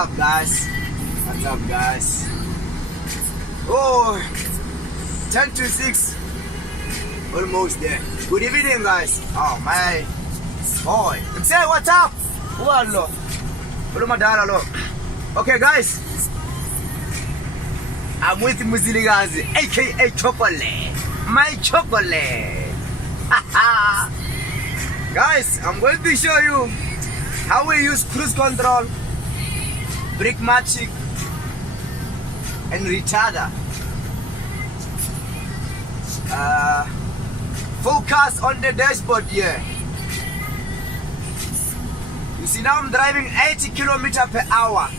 up, guys? What's up, guys? Oh, 10 to 6. Almost there. Good evening, guys. Oh, my boy. Say what's up? Hello. Hello. Okay, guys. I'm with Muziligazi, aka Chocolate. My chocolate. Guys, I'm going to show you how we use cruise control, brake matching, and retarder. Focus on the dashboard here. You see now I'm driving 80 km per hour.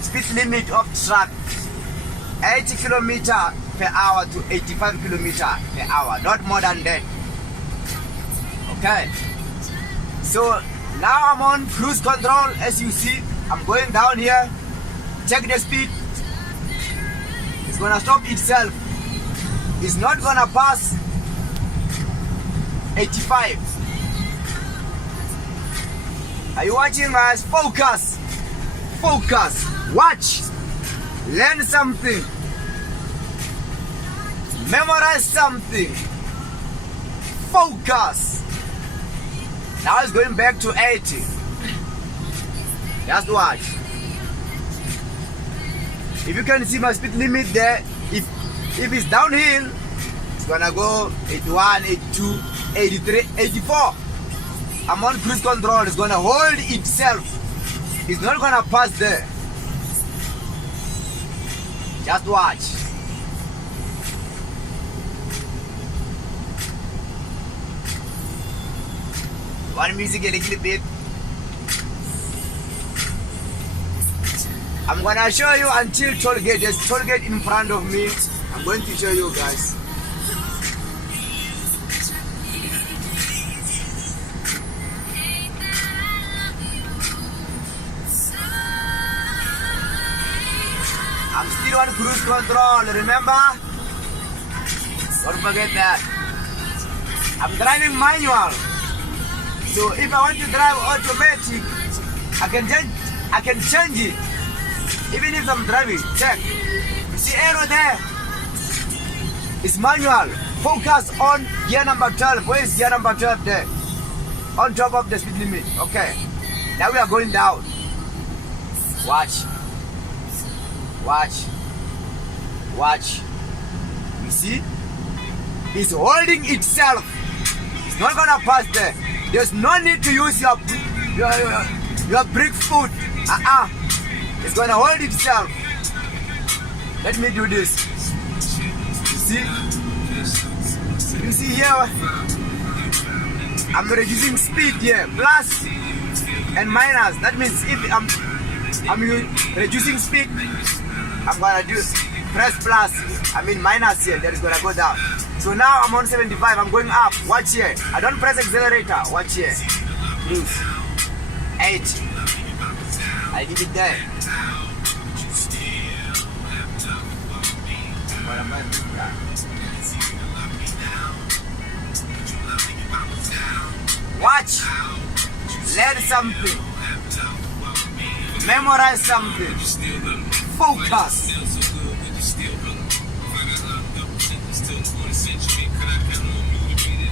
Speed limit of truck 80 km per hour to 85 km per hour, not more than that. Okay, so now I'm on cruise control. As you see, I'm going down here. Check the speed. It's gonna stop itself. It's not gonna pass 85. Are you watching, guys? Focus. Focus. Watch. Learn something. Memorize something. Focus. Now it's going back to 80. Just watch. If you can see my speed limit there, if it's downhill, it's gonna go 81, 82, 83, 84. I'm on cruise control. It's gonna hold itself. It's not gonna pass there. Just watch. One music a little bit. I'm gonna show you until toll gate. There's toll gate in front of me. I'm going to show you guys. I'm still on cruise control, remember? Don't forget that. I'm driving manual. So if I want to drive automatic, I can change it. Even if I'm driving, check. You see arrow there? It's manual. Focus on gear number 12. Where is gear number 12 there? On top of the speed limit. Okay. Now we are going down. Watch. Watch. Watch. You see? It's holding itself. It's not gonna pass there. There's no need to use your brake foot. It's gonna hold itself. Let me do this. You see? You see here? I'm reducing speed here. Plus and minus. That means if I'm reducing speed, I'm gonna press plus. Minus here. That is gonna go down. So now I'm on 75. I'm going up. Watch here. I don't press accelerator. Watch here. Please. 80. I did it there. Watch. Learn something. Memorize something. Focus.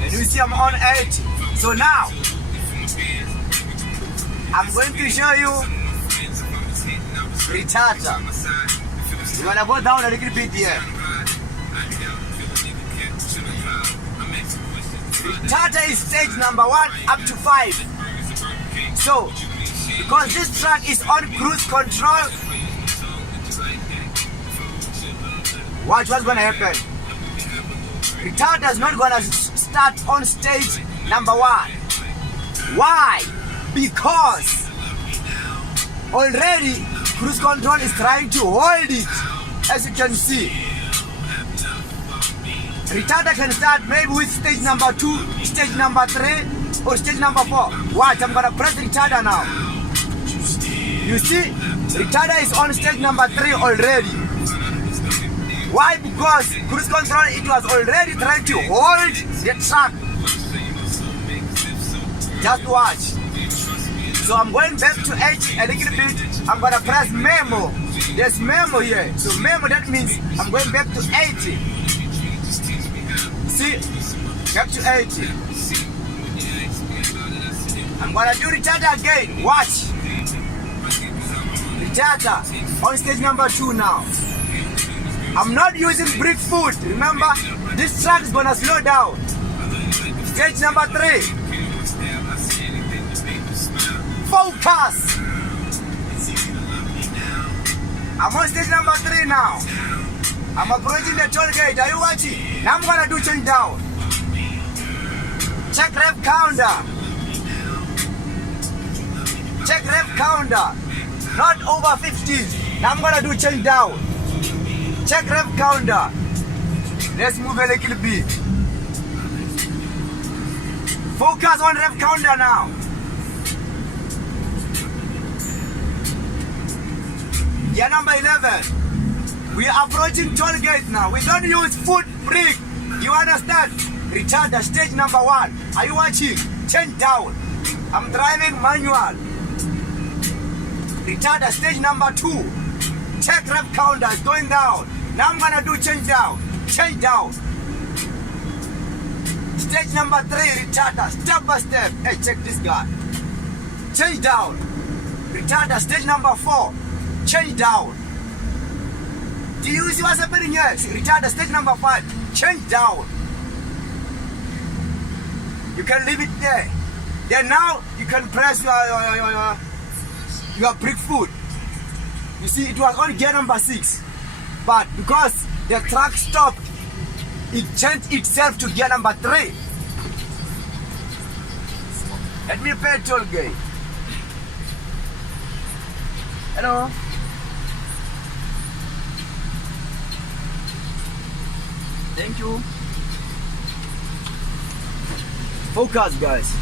And you see I'm on 80. So now I'm going to show you retarder. We're gonna go down a little bit here. Retarder is stage number 1 up to 5. So because this truck is on cruise control, watch what's gonna happen. Retarder is not gonna start on stage number 1. Why? Because already cruise control is trying to hold it. As you can see, retarder can start maybe with stage number 2, stage number 3, or stage number 4. Watch, I'm gonna press retarder now. You see, retarder is on stage number 3 already. Why? Because cruise control, it was already trying to hold the truck. Just watch. So I'm going back to 80 a little bit. I'm gonna press memo. There's memo here. So memo, that means I'm going back to 80. See? Back to 80. I'm gonna do retarder again. Watch. Retarder on stage number 2 now. I'm not using brick foot. Remember, this track is gonna slow down. Stage number 3. Focus. I'm on stage number 3 now. I'm approaching the toll gate. Are you watching? Now I'm gonna do change down. Check rev counter. Check rev counter. Not over 15. Now I'm gonna do change down. Check rev counter. Let's move a little bit. Focus on rev counter now. Gear number 11. We are approaching toll gate now. We don't use foot brake. You understand? Retarder stage number 1. Are you watching? Change down. I'm driving manual. Retarder stage number 2. Check rev counter is going down. Now I'm gonna do change down. Change down. Stage number 3, retarder, step by step. Hey, check this guy. Change down. Retarder stage number 4. Change down. Do you see what's happening here? Retarder stage number 5. Change down. You can leave it there. Then now you can press your brick foot. You see, it was on gear number 6. But because the truck stopped, it changed itself to gear number 3. Let me pay toll gate. Hello? Thank you. Focus, guys.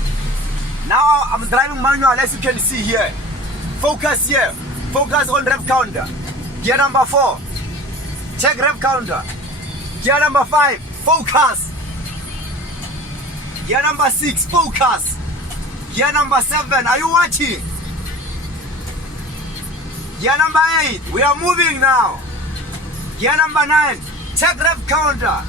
Now I'm driving manual, as you can see here. Focus here. Focus on rev counter. Gear number 4. Check rev counter. Gear number 5. Focus. Gear number 6. Focus. Gear number 7. Are you watching? Gear number 8. We are moving now. Gear number 9. Check rev counter.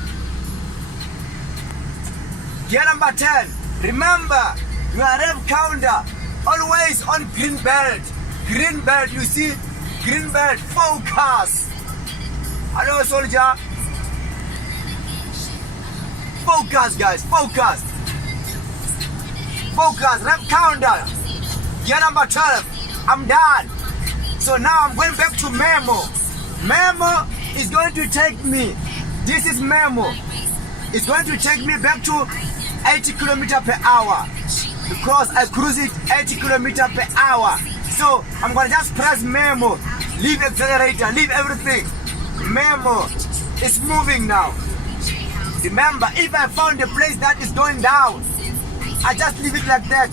Gear number 10. Remember, your rev counter always on green belt. Green belt, you see? Green belt. Focus. Hello, soldier. Focus, guys. Focus. Focus. Rev counter. Gear number 12. I'm done. So now I'm going back to memo. Memo is going to take me. This is memo. It's going to take me back to 80 km per hour because I cruise it 80 km per hour. So I'm gonna just press memo, leave accelerator, leave everything. Memo, it's moving now. Remember, if I found a place that is going down, I just leave it like that.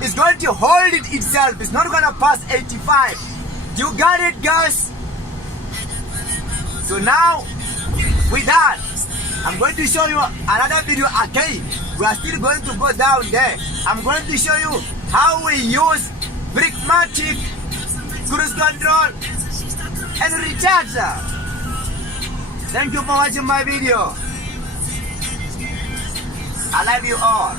It's going to hold it itself. It's not gonna pass 85. You got it, guys? So now, with that, I'm going to show you another video again. We are still going to go down there. I'm going to show you how we use Brickmatic, cruise control, and retarder. Thank you for watching my video. I love you all.